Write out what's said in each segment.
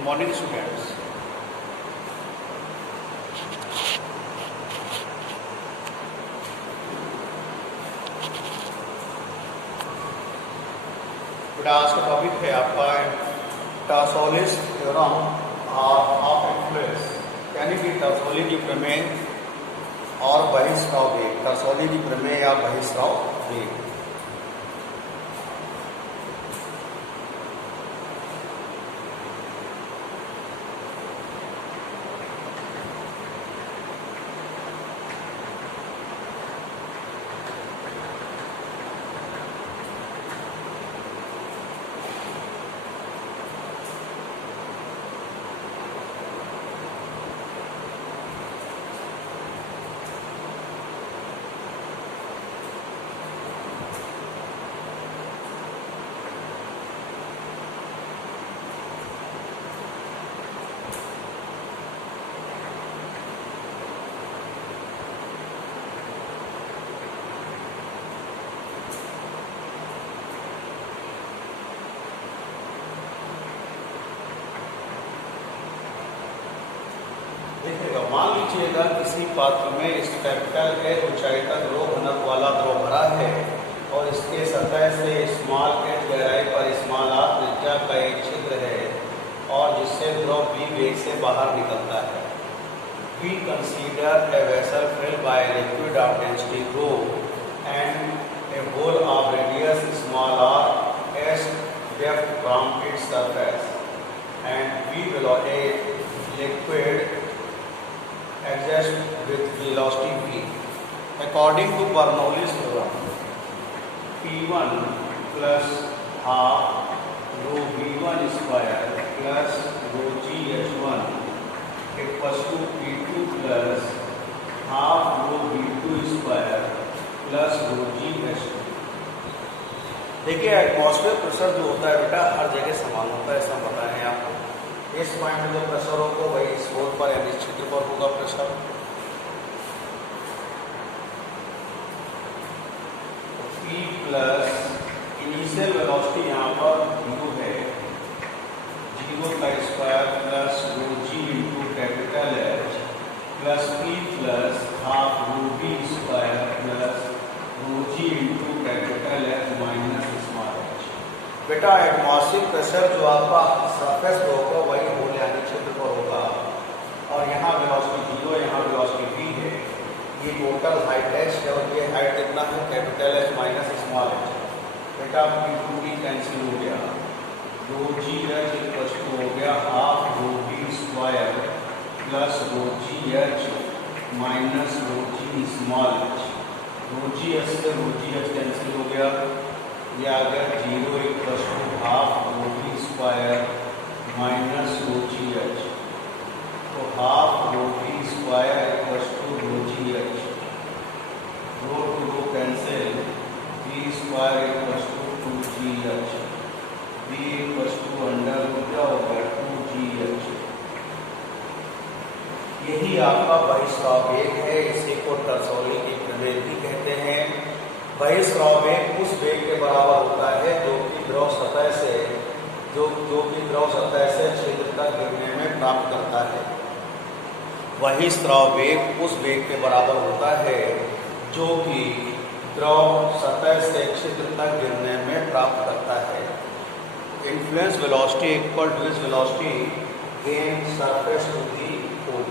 Good morning, students. बेटा आज का टॉपिक है आपका टॉर्सोलिस थ्योरम ऑफ इन्फ्लुएंस, यानी कि टॉर्सोली की प्रमेय और बहिस्राव वेग। टॉर्सोली की प्रमेय या बहिस्राव वेग। देखिएगा, मान लीजिएगा किसी पात्र में स्पेक्ट्रल है ऊंचाई तक रो घनत्व वाला द्रव भरा है और इसके सतह से स्मॉल h गहराई पर स्मॉल r त्रिज्या का एक छिद्र है और जिससे द्रव v वेग से बाहर निकलता है। We consider a vessel filled by a liquid of density rho and a hole of radius small r as depth from its surface, and V velocity liquid adjust with velocity v. According to Bernoulli's theorem, P1 plus half rho v1 square plus rho gh1 equals to P2 plus half rho v2 square plus rho gh2। देखिए, atmosphere pressure जो होता है बेटा हर जगह समान होता है, ऐसा बताएं आपको। इस पॉइंट में जो प्रेशर होगा वही इस होल पर यानी इस क्षेत्र पर होगा pressure. P plus initial velocity यहाँ पर u है, 0 का स्क्वायर प्लस रो g into capital H plus P plus half rho v square plus रो g into capital H minus small h। बेटा एटमॉस्फेरिक प्रेशर जो आपका सरफेस पे होगा वही होल यानी क्षेत्र पर होगा, और यहाँ वेलोसिटी 0, यहाँ वेलोसिटी v है। ये टोटल हाइट h है और ये हाइट कितना है, capital H minus small h। बेटा P2 भी कैंसिल हो गया, रो gh इक्वल टू हो गया half rho v square plus रो gh minus rho g small h। रो gh से रो gh कैंसिल हो गया, ये आ गया 0 equal to half rho v square minus rho gh। तो half rho v square equal to rho gh, rho to rho cancel, v square equal to 2gh, v equal to under root क्या होगा 2gh। यही आपका बहिस्राव वेग है, इसी को टॉर्सोली की प्रमेय भी कहते हैं। बहिस्राव वेग उस वेग के बराबर होता है जो कि द्रव सतह से छिद्र तक गिरने में प्राप्त करता है। बहिस्राव वेग उस वेग के बराबर होता है जो कि द्रव सतह से छिद्र तक गिरने में प्राप्त करता है। Influence velocity equal to is velocity gain surface to the hole,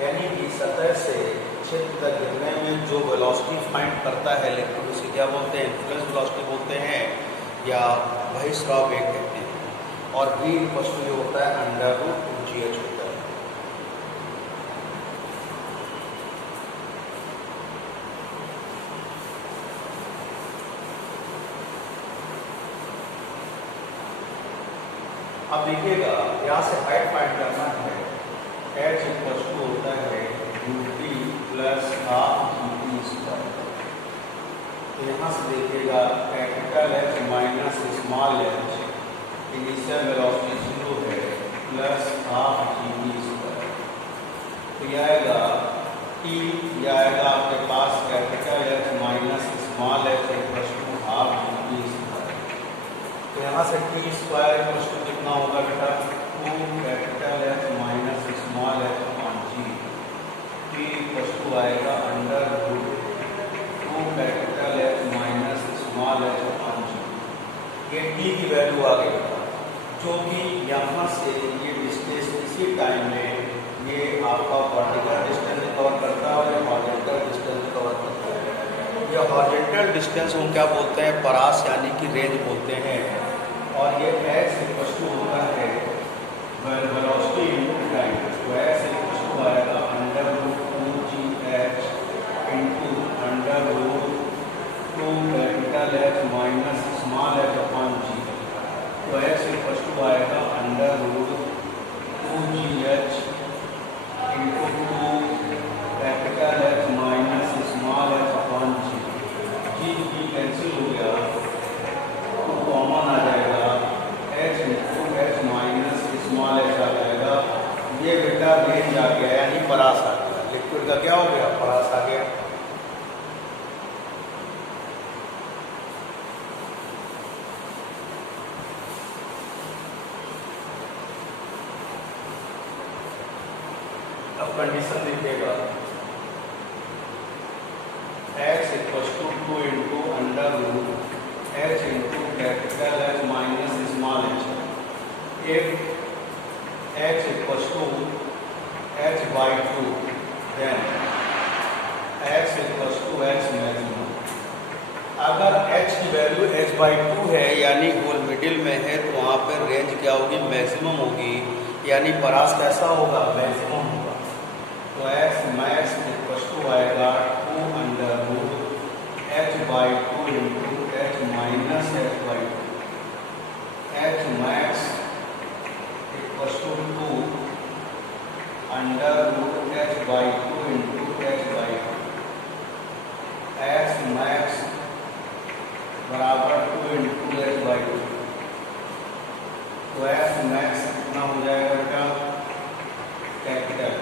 यानी कि सतह से क्षेत्र तक गिरने में जो वेलोसिटी फाइंड करता है लिक्विड, उसे क्या बोलते हैं, इन्फ्लुएंस वेलोसिटी बोलते हैं या बहिस्राव वेग कहते हैं। और v इक्वल होता है अंडर रूट 2gh होता है। अब देखिएगा, यहाँ से हाइट फाइंड करना है, h इक्वल टू होता है ut plus half gt square. तो यहाँ से देखिएगा capital H minus small h, initial velocity 0 है, प्लस हाफ gt स्क्वायर। तो यह आएगा t, यह आएगा आपके पास capital H minus small h equal to half gt square. तो तो यहाँ से टी स्क्वायर कितना होगा बेटा, 2 capital H minus small H upon G. T आएगा under root 2 capital H minus small H upon G. ये टी की वैल्यू आ गई बेटा, जो कि यहाँ से ये डिस्टेंस इसी टाइम में ये आपका वर्टिकल डिस्टेंस कवर करता है और हॉरिजॉन्टल डिस्टेंस कवर करता है। ये हॉरिजॉन्टल डिस्टेंस हम क्या बोलते हैं, परास यानी कि रेंज बोलते हैं। और ये एच इक्वल टू होता है वेलोसिटी इनटू टाइम। तो एच इक्वल टू आएगा under root 2 G H into under root 2 capital H minus small H upon G. तो एच इक्वल टू आएगा under root 2 G H into 2 capital H minus small H upon G. G cancel हो गया तो common आ जाएगा, H into H minus small H आ जाएगा। ये बेटा रेंज आ गया यानी परास आ गया। लिक्विड का क्या हो गया, परास आ गया। अब कंडीशन देखिएगा, x equal to 2 into under root h into capital H minus small H. If x equal to h by 2 then x equal to h maximum. अगर h की वैल्यू h बाई 2 है यानी होल मिडिल में है तो वहाँ पर range क्या होगी, मैक्सिमम होगी, यानी परास कैसा होगा, मैक्सिमम होगा। तो एच मैक्स इक्वल टू आएगा 2 under root H by 2 into H minus H by 2। H max equal to 2 under root H by 2 into H by 2। H max बराबर 2 इंटू एच बाई 2। तो H max कितना हो जाएगा बेटा, capital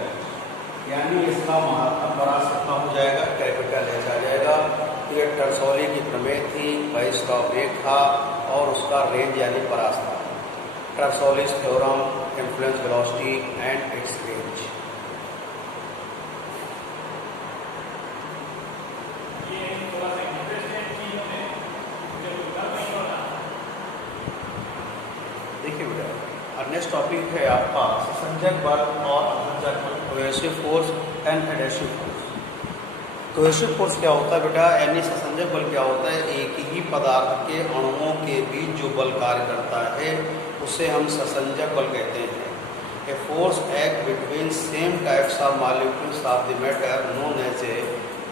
यानी इसका महत्तम परास कितना हो जाएगा, कैपिटल एच आ जाएगा। ये टर्सोली की प्रमेय थी, वायस्टॉक वेग था और उसका रेंज यानी परास था। Torricelli's theorem, influence velocity and its range. देखिए बेटा, नेक्स्ट टॉपिक है आपका ससंजक बल और असंजक बल, cohesive force and adhesive force. Cohesive force क्या होता है बेटा, यानी ससंजक बल क्या होता है, एक ही पदार्थ के अणुओं के बीच जो बल कार्य करता है उसे हम ससंजक बल कहते हैं। A force act between same types of molecules of the matter known as a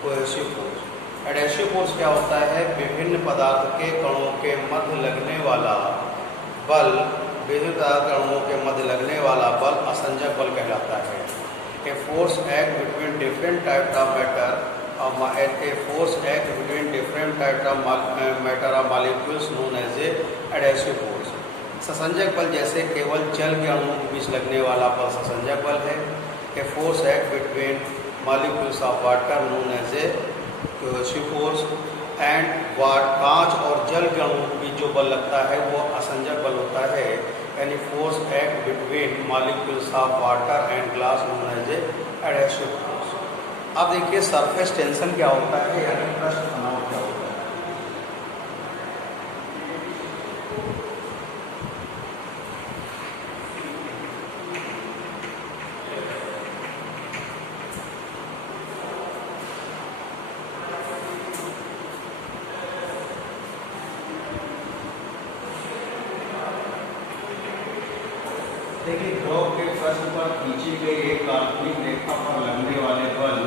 cohesive force. Adhesive force क्या होता है, विभिन्न पदार्थ के कणों के मध्य लगने वाला बल, विभिन्न पदार्थ के अणुओं के मध्य लगने वाला बल असंजक बल कहलाता है। A force act between different types of matter of molecules known as a adhesive force. ससंजक बल जैसे केवल जल के अणुओं के बीच लगने वाला बल ससंजक बल है। A force act between molecules of water known as a cohesive force. And कांच और जल के अणुओं के बीच जो बल लगता है वो असंजक बल होता है, यानी force act between molecules of water and glass known as a adhesive force. अब देखिए सरफेस टेंशन क्या होता है, यानी पृष्ठ तनाव क्या होता है। देखिए, ध्रुव के पृष्ठ पर खींची गई एक काल्पनिक रेखा पर लगने वाले बल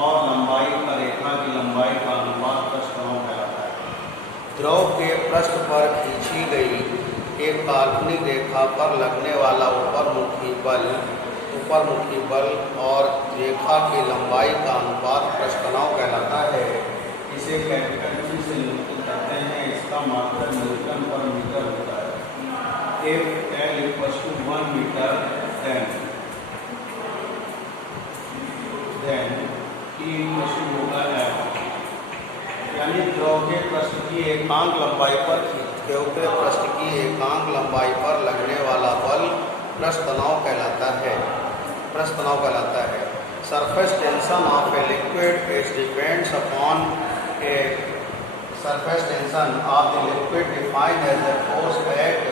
और लंबाई का रेखा की लंबाई का अनुपात पृष्ठ तनाव कहलाता है। ध्रुव के पृष्ठ पर खींची गई एक काल्पनिक रेखा पर लगने वाला ऊपरमुखी बल और रेखा की लंबाई का अनुपात पृष्ठ तनाव कहलाता है। इसे कैपिटल जी से निरूपित करते हैं। इसका मात्रक न्यूटन पर मीटर होता है। If L equals to 1 meter, then E equals to होगा L, यानी द्रव के पृष्ठ की एकांक लंबाई पर द्रव के पृष्ठ की एकांक लंबाई पर लगने वाला बल पृष्ठ तनाव कहलाता है। पृष्ठ तनाव कहलाता है। Surface tension of a liquid is depends upon A surface tension of the liquid defined as the force at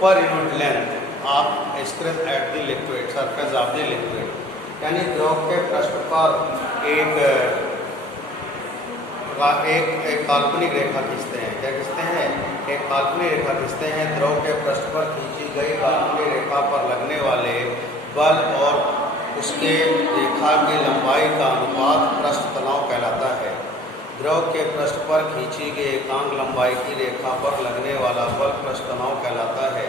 per unit length of stress at the liquid surface of the liquid। यानी द्रव के पृष्ठ पर एक काल्पनिक रेखा खींचते हैं। क्या खींचते हैं? एक काल्पनिक रेखा खींचते हैं। द्रव के पृष्ठ पर खींची गई काल्पनिक रेखा पर लगने वाले बल और उसके रेखा की लंबाई का अनुपात पृष्ठ तनाव कहलाता है। द्रव के पृष्ठ पर खींची गई एकांक लंबाई की रेखा पर लगने वाला बल पृष्ठ तनाव कहलाता है।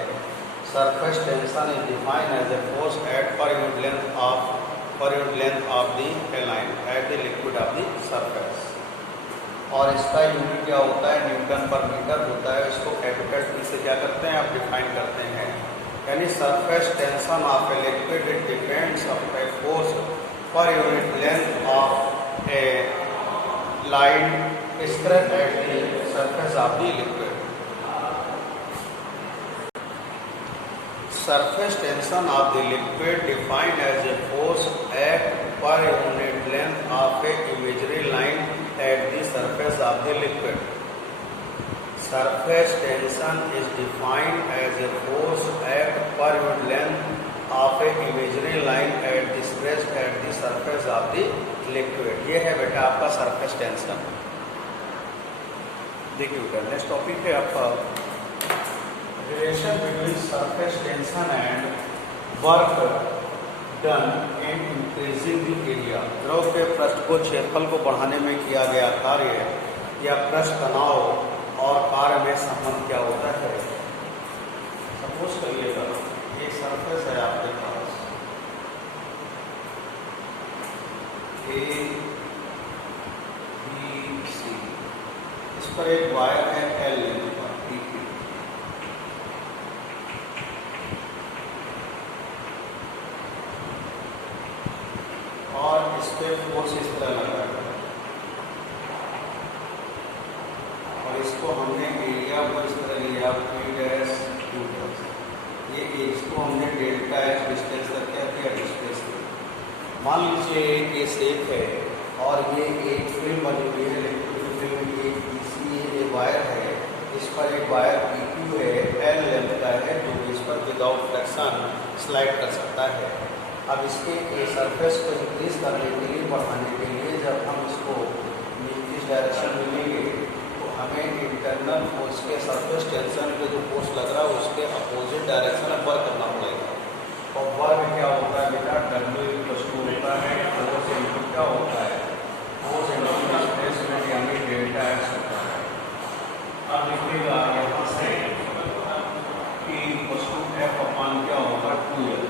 Surface tension is defined as a force at per unit length of the line at the liquid of the surface. और इसका यूनिट क्या होता है? न्यूटन पर मीटर होता है। इसको कैपिटल टी से क्या करते हैं? आप डिफाइन करते हैं। यानी surface tension of a liquid it depends of a force पर unit length of A line stress at the surface of the liquid। Surface tension of the liquid defined as a force act per unit length of a imaginary line at the surface of the liquid। Surface tension is defined as a force act per unit length of a imaginary line at the stress at the surface of the liquid। ये है बेटा आपका surface tension. देखिए बेटा next topic है आपका relation between surface tension and work done in increasing the area. द्रव के पृष्ठ को क्षेत्रफल को बढ़ाने में किया गया कार्य या पृष्ठ तनाव और कार्य में संबंध क्या होता है? सपोज करिएगा एक सरफेस है आपके पास A, B, C। इस पर एक वायर है L लेंथ पर PP। और इस पे फोर्स इस तरह लगा है और इसको हमने एरिया को इस तरह लिया P', ये इसको हमने डेल्टा एच डिस्टेंस तक क्या किया? डिस्टेंस। मान लीजिए ये शेप है और ये एक फिल्म बनी हुई है, लिक्विड फिल्म की एक पीसी ये वायर है। इस पर एक वायर PQ है, L लेंथ का है, जो इस पर विदाउट फ्रिक्शन स्लाइड कर सकता है। अब इसके सरफेस को इंक्रीज करने के लिए, बढ़ाने के लिए जब हम इसको इस डायरेक्शन में लेंगे तो हमें इंटरनल फोर्स के सरफेस टेंशन पे जो फोर्स लग रहा है उसके अपोजिट डायरेक्शन में वर्क करना पड़ेगा। और वर्क क्या होता है बेटा? W होता है फोर्स इनटू क्या होता है? फोर्स इनटू डिस्प्लेसमेंट यानी डेल्टा एक्स होता है। अब लिखिएगा यहाँ से T F अपॉन क्या होगा? 2L।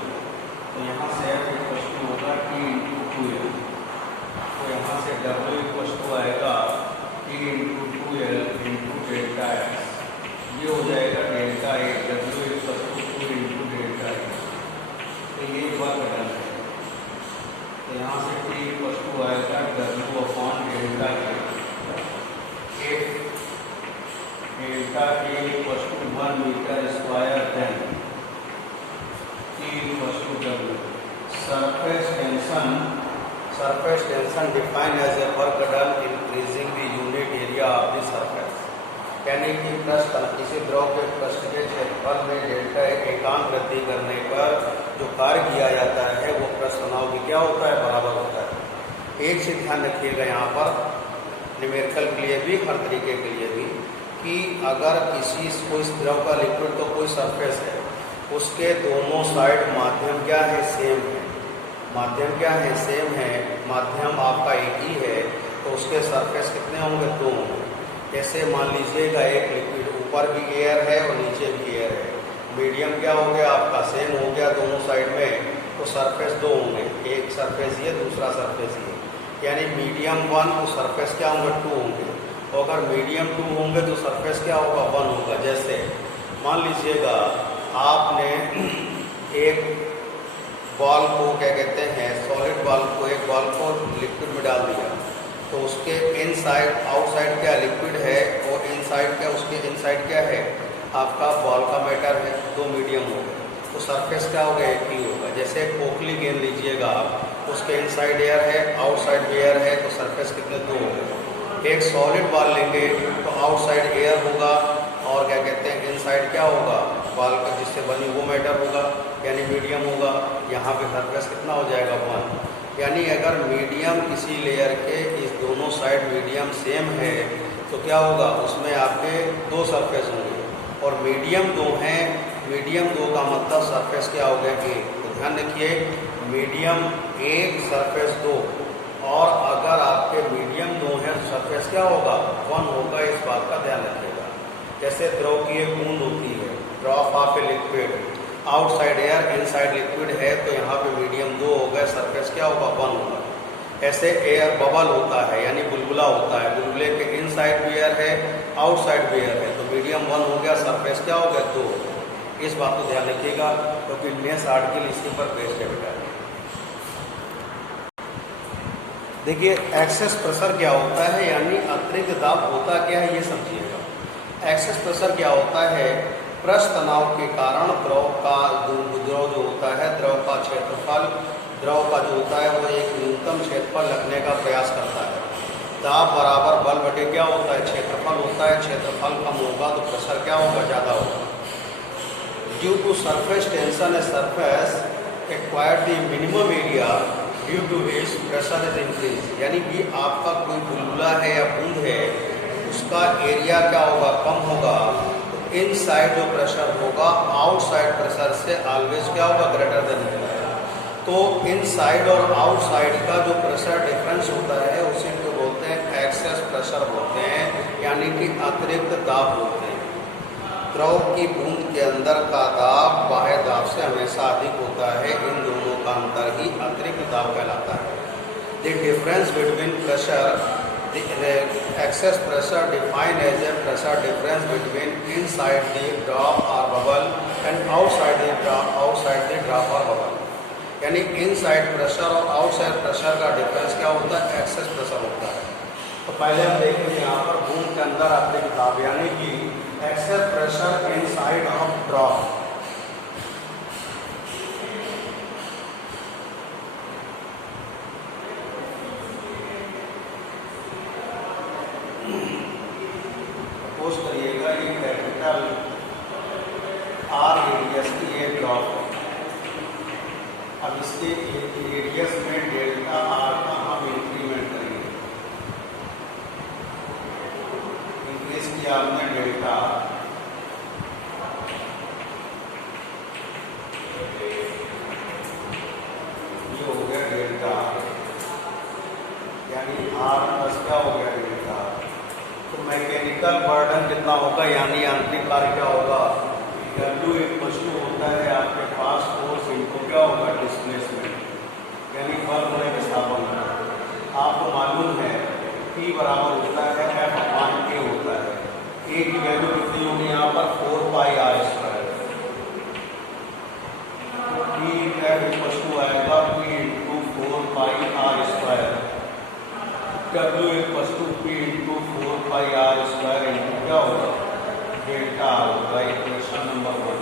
तो यहाँ से F होगा T इंटू 2L। तो यहाँ से W आएगा T into 2L into delta x. ये हो जाएगा delta x. W 2 into delta x. तो ये वर्क डन है। तो यहाँ से T आएगा W अपॉन डेल्टा के। डेल्टा के 1 metre square then T W। Surface tension defined as a work done increasing the unit area of the surface. यानी कि पृष्ठ किसी द्रव के पृष्ठ के क्षेत्रफल में डेल्टा एकांक वृद्धि करने पर जो कार्य किया जाता है वो पृष्ठ तनाव भी क्या होता है? बराबर होता है। एक चीज ध्यान रखिएगा यहाँ पर न्यूमेरिकल के लिए भी, हर तरीके के लिए भी, कि अगर कोई द्रव का लिक्विड तो कोई सरफेस है, उसके दोनों साइड माध्यम क्या है? सेम है। माध्यम क्या है? सेम है। माध्यम आपका एक ही है तो उसके सरफेस कितने होंगे? 2 होंगे। जैसे मान लीजिएगा एक लिक्विड ऊपर भी एयर है और नीचे भी एयर है। मीडियम क्या हो गया आपका? सेम हो गया दोनों साइड में, तो सरफेस 2 होंगे। एक सरफेस ये, दूसरा सरफेस ये। यानी मीडियम 1 तो सरफेस क्या होंगे? 2 होंगे। और अगर मीडियम 2 होंगे तो सरफेस क्या होगा? 1 होगा। जैसे मान लीजिएगा आपने एक बॉल को क्या कहते हैं? सॉलिड बॉल को, एक बॉल को लिक्विड में डाल दिया तो उसके इनसाइड आउटसाइड क्या? लिक्विड है और इनसाइड क्या? उसके इनसाइड क्या है? आपका बॉल का मैटर है, 2 मीडियम हो गए, तो सरफेस क्या होगा, एक ही होगा। जैसे पोकली गेंद लीजिएगा आप, उसके इनसाइड एयर है, आउटसाइड भी एयर है, तो सरफेस कितने, 2 हो गए। एक सॉलिड बॉल लेंगे तो आउटसाइड एयर होगा और क्या कहते हैं, इनसाइड क्या होगा, बॉल का जिससे बनी वो मैटर होगा, यानी मीडियम होगा। यहाँ पे सरफेस कितना हो जाएगा, 1। यानी अगर मीडियम किसी लेयर के इस दोनों साइड मीडियम सेम है तो क्या होगा, उसमें आपके 2 सरफेस होंगे, और मीडियम 2 हैं, मीडियम 2 का मतलब सरफेस क्या हो गया, 1। तो ध्यान रखिए, मीडियम 1 सरफेस 2, और अगर आपके मीडियम 2 है तो सरफेस क्या होगा, 1 होगा। इस बात का ध्यान रखिएगा। जैसे द्रव की एक बूंद होती है, drop of a liquid, outside air inside liquid है, तो यहाँ पे मीडियम 2 हो गए, सरफेस क्या होगा, 1 होगा। ऐसे एयर बबल होता है, यानी बुलबुला होता है, बुलबुले के इनसाइड भी एयर है, आउटसाइड भी एयर है, तो मीडियम 1 हो गया, सरफेस क्या हो गया, 2 हो गया। इस बात को ध्यान रखिएगा, क्योंकि नेक्स्ट आर्टिकल इसके ऊपर बेस्ड है बेटा। देखिए एक्सेस प्रेशर क्या होता है, यानी अतिरिक्त दाब होता क्या है, ये समझिएगा। एक्सेस प्रेशर क्या होता है, पृष्ठ तनाव के कारण द्रव जो होता है, द्रव का क्षेत्रफल, द्रव का जो होता है वो एक न्यूनतम क्षेत्रफल रखने का प्रयास करता है। दाब बराबर बल बटे क्या होता है, क्षेत्रफल होता है। क्षेत्रफल कम होगा तो प्रेशर क्या होगा, ज़्यादा होगा। Due to surface tension a surface acquired the minimum area due to which pressure is increase, यानी कि आपका कोई बुलबुला है या बूंद है, उसका एरिया क्या होगा, कम होगा, तो इनसाइड जो प्रेशर होगा आउटसाइड प्रेशर से ऑलवेज क्या होगा, ग्रेटर देन होगा। तो इनसाइड और आउटसाइड का जो प्रेशर डिफरेंस होता है उसे जो बोलते हैं एक्सेस प्रेशर बोलते हैं, यानी कि अतिरिक्त दाब बोलते हैं। द्रव की बूंद के अंदर का दाब बाह्य दाब से हमेशा अधिक होता है, इन दोनों का अंतर ही अतिरिक्त दाब कहलाता है। The difference between pressure, excess pressure defined as a pressure difference between inside the drop or bubble and outside the drop or bubble, यानी इनसाइड प्रेशर और आउटसाइड प्रेशर का डिफरेंस क्या होता है, एक्सेस प्रेशर होता है। तो पहले हम देखेंगे यहाँ पर बूंद के अंदर अतिरिक्त दाब, यानी कि excess pressure inside of drop. Suppose करिएगा ये कैपिटल आर रेडियस की ये ड्रॉप है। अब इसके रेडियस में डेल्टा आर का हम इंक्रीमेंट करेंगे। इंक्रीज किया हमने डेल्टा, ये हो गया डेल्टा, यानी आर प्लस क्या हो गया, डेल्टा। तो मैकेनिकल बर्डन कितना होगा, यानी यांत्रिक कार्य क्या होगा, W इक्वल होता है आपके पास फोर्स इनटू क्या होगा, डिस्प्लेसमेंट, यानी बल गुणे विस्थापन। आपको मालूम है P बराबर होता है F अपान K होता है। A की वैल्यू कितनी होगी यहाँ पर, 4 pi R square. P F equal आएगा P into 4 pi R square, W equal P into 4 pi R square into क्या होगा, डेल्टा आर होगा। Equation number 1।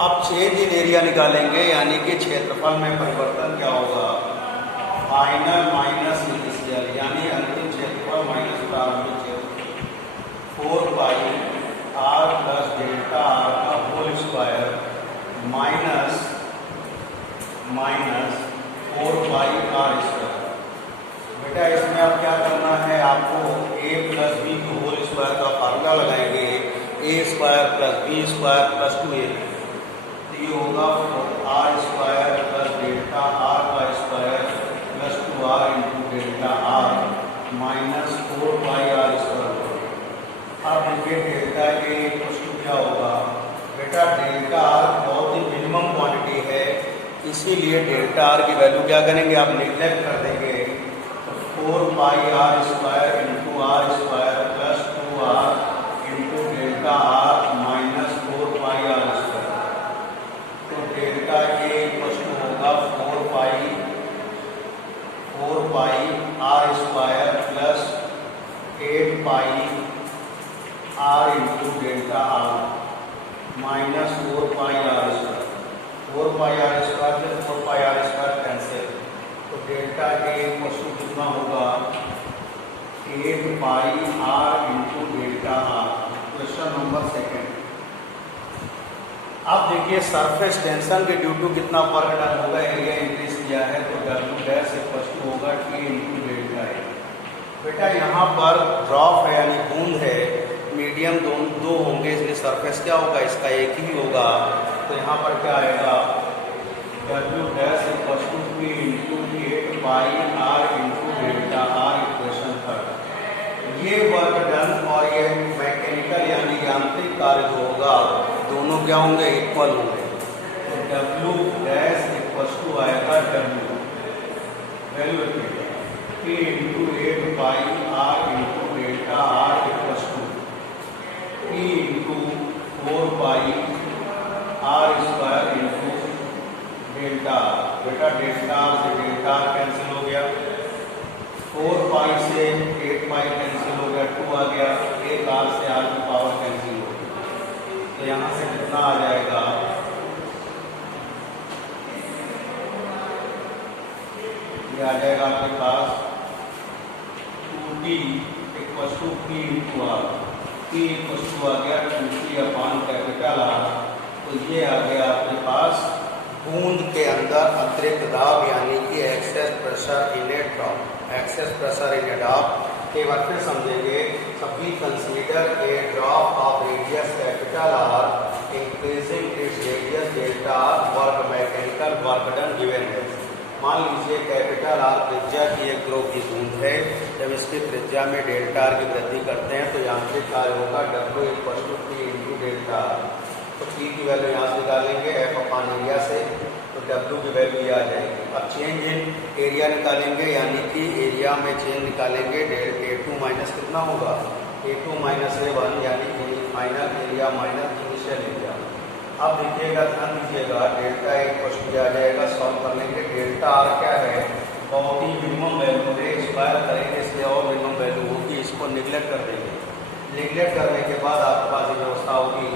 अब चेंज इन एरिया निकालेंगे, यानी कि क्षेत्रफल में परिवर्तन क्या होगा, फाइनल माइनस इनिशियल, यानी अंतिम क्षेत्रफल माइनस प्रारंभिक क्षेत्रफल, 4 pi R plus delta R का whole square minus 4 pi R square. बेटा इसमें अब क्या करना है, आपको a प्लस बी को होल स्क्वायर का फार्मूला लगाएंगे, a square plus B square plus 2a, तो ये होगा R square plus delta R का square plus 2r into delta R minus 4 pi R square. अब देखिए डेल्टा ए इक्वल क्या होगा, बेटा डेल्टा आर बहुत ही मिनिमम क्वांटिटी है, इसीलिए डेल्टा आर की वैल्यू क्या करेंगे, आप निग्लेक्ट कर देंगे। 4 pi R square into R square plus 2r into delta R minus 4 pi R square. तो डेल्टा ए इक्वल होगा 4 pi R square plus 8 pi R into delta R. Minus 4πr²। 4πr² से 4πr² cancel, तो delta A equal to कितना होगा 8πr into delta are. Question number second. अब देखिए surface tension के due to कितना work done होगा, area increase किया है, तो W डैश इक्वल टू होगा T इंटू डेल्टा ए। बेटा यहाँ पर ड्रॉप है यानी बूंद है, मीडियम दो होंगे, इसलिए सरफेस क्या होगा इसका एक ही होगा, तो यहाँ पर क्या आएगा W dash equal to P into 8πr into delta R. Equation third. ये वर्क डन और ये मैकेनिकल यानी यांत्रिक कार्य जो होगा दोनों क्या होंगे इक्वल होंगे, तो W डैश इक्वल टू आएगा W वैल्यू रखिएगा P into 8πr into delta R equal to P into 4πr² into delta. बेटा डेल्टा से डेल्टा कैंसिल हो गया, 4π से 8π कैंसिल हो गया, 2 आ गया, एक r से r की पावर कैंसिल हो गया, तो यहाँ से कितना आ जाएगा ये आ जाएगा आपके पास 2t equal to P into R. P equal to आ गया 2t अपॉन कैपिटल R, तो ये आ गया आपके पास बूंद के अंदर अतिरिक्त दाब यानी कि excess pressure in A drop. Excess pressure in A drop एक बार फिर समझेंगे। सभी consider a drop of radius capital R increasing its radius delta R work mechanical work done given है। मान लीजिए कैपिटल आर त्रिज्या की एक द्रव की बूंद है, जब इसकी त्रिज्या में डेल्टा आर की वृद्धि करते हैं तो यांत्रिक कार्य होगा W equal to P into delta R. तो P की वैल्यू यहाँ से निकालेंगे F अपॉन एरिया से, तो W की वैल्यू ये आ जाएगी। अब चेंज इन एरिया निकालेंगे यानी कि एरिया में चेंज निकालेंगे, A2 माइनस कितना होगा A2 माइनस A1 यानी final area minus initial area. अब देखिएगा ध्यान दीजिएगा डेल्टा इक्वल टू आ जाएगा, सॉल्व कर लेंगे। डेल्टा आर क्या है बहुत ही मिनिमम वैल्यू है, स्क्वायर करेंगे इसलिए और मिनिमम वैल्यू होगी, इसको निगलेक्ट कर देंगे। निगलेक्ट करने के बाद आपके पास ये व्यवस्था होगी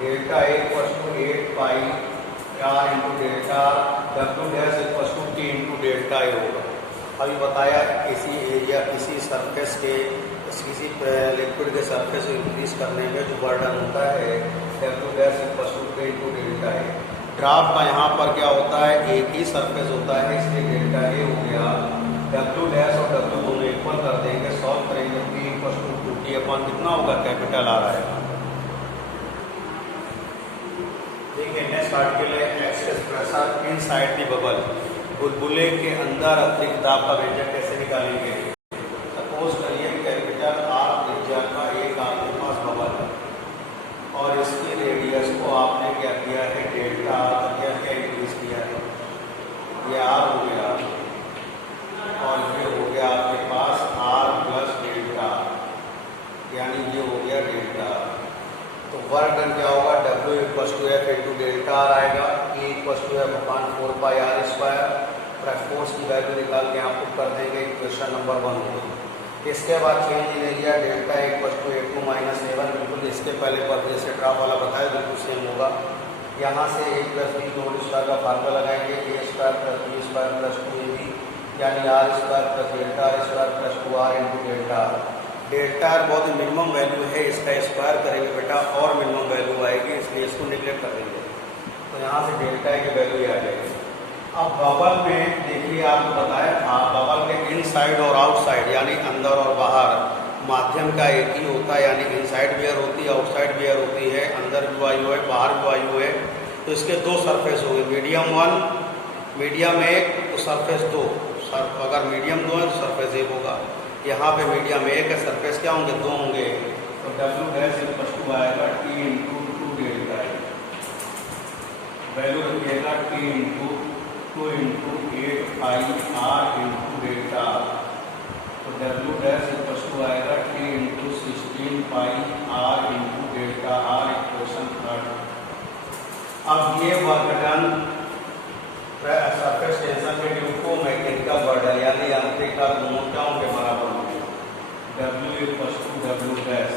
delta A equal to 8πr into delta W dash equal to T into delta A होगा। अभी बताया किसी एरिया किसी सरफेस के किसी लिक्विड के सरफेस को इंक्रीज करने में जो बर्डन होता है W dash equal to K into delta A. Draft का यहाँ पर क्या होता है एक ही सरफेस होता है, इसलिए डेल्टा ए हो गया, W डैश और W दोनों इक्वल कर देंगे, सॉल्व करेंगे P equal to 2T upon कितना होगा कैपिटल आर आएगा। देखिए नेक्स्ट आर्टिकल है excess pressure inside the bubble. बुलबुले के अंदर अतिरिक्त दाब का व्यंजक कैसे निकालेंगे। सपोज करिए कैपिटल आर त्रिज्या का एक आपके पास बबल है और इसकी रेडियस को आपने क्या किया है डेल्टा आर क्या क्या इंक्रीज किया है, ये आर हो गया और ये हो गया आपके पास आर प्लस डेल्टा यानी ये हो गया डेल्टा। तो वर्क डन क्या होगा W equal to F into delta R आएगा, E equal to F upon 4πr²। Force की वैल्यू निकाल के आप पुट कर देंगे, इक्वेशन नंबर 1 होगी। इसके बाद change in area delta equal to A2 minus A1, बिल्कुल इसके पहले पर जैसे ड्रॉप वाला बताया बिल्कुल सेम होगा। यहाँ से A plus B whole square का फार्मूला लगाएंगे, A square plus B square plus 2AB यानी R square plus delta R square plus 2R into delta R. Delta R बहुत ही मिनिमम वैल्यू है, इसका स्क्वायर करेंगे बेटा और मिनिमम वैल्यू आएगी, इसलिए इसको निगलेक्ट कर देंगे, तो यहाँ से डेल्टा की वैल्यू आ जाएगी। अब बबल में देखिए आपको बताया था बबल के इनसाइड और आउटसाइड यानी अंदर और बाहर माध्यम का एक ही होता है, यानी इनसाइड भी एयर होती है आउटसाइड भी एयर होती है, अंदर भी वायु है बाहर भी वायु है। तो इसके दो सरफेस हो गए, मीडियम 1 मीडियम 1 तो सरफेस 2, अगर मीडियम 2 है तो सरफेस 1 होगा। यहाँ पे मीडियम 1 है, सरफेस क्या होंगे 2 होंगे, तो W डैश इक्वल टू आएगा T into 2 delta A. Value रखिएगा T into 2 into 8πr into delta, तो W डैश इक्वल टू आएगा T into 16πr into delta R. Equation third. अब ये वर्क डन सरफेस टेंशन के due को mechanical burden यानी यांत्रिक का दोनों क्या होंगे बराबर होंगे, W equal to W dash,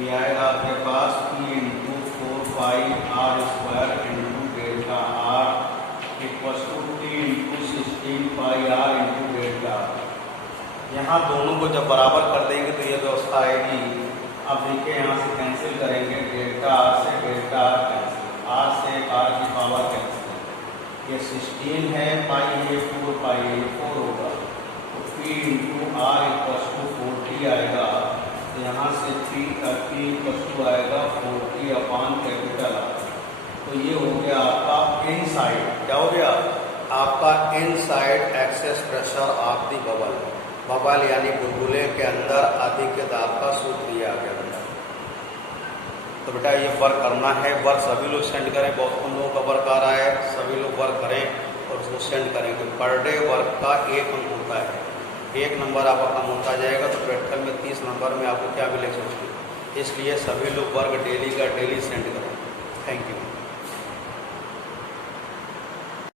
ये आएगा आपके पास P into 4π pi R square into delta R equals to T into 16 pi R into delta. यहाँ दोनों को जब बराबर कर देंगे तो ये व्यवस्था आएगी। अब देखिए यहाँ से कैंसिल करेंगे, डेल्टा आर से डेल्टा आर कैंसिल, आर से आर की पावर कैंसिल। ये 16 है, पाई ये 4 पाई ये 4 होगा, तो P into R equals to 40 आएगा। तो यहाँ से पी इक्वल्स टू आएगा 40 अपॉन कैपिटल आर। तो ये हो गया आपका इनसाइड, क्या हो गया आपका inside excess pressure of the bubble. Bubble यानी बुलबुले के अंदर अधिक दाब का सूत्र दिया गया बेटा। तो बेटा ये वर्क करना है, वर्क सभी लोग सेंड करें, बहुत कम लोगों का वर्क आ रहा है, सभी लोग वर्क करें और उसको सेंड करें। तो पर डे वर्क का 1 अंक होता है, 1 नंबर आपका कम होता जाएगा, तो प्रैक्टिकल में 30 नंबर में आपको क्या मिलेगा सोचिए। इसलिए सभी लोग वर्क डेली का डेली सेंड करें। Thank you.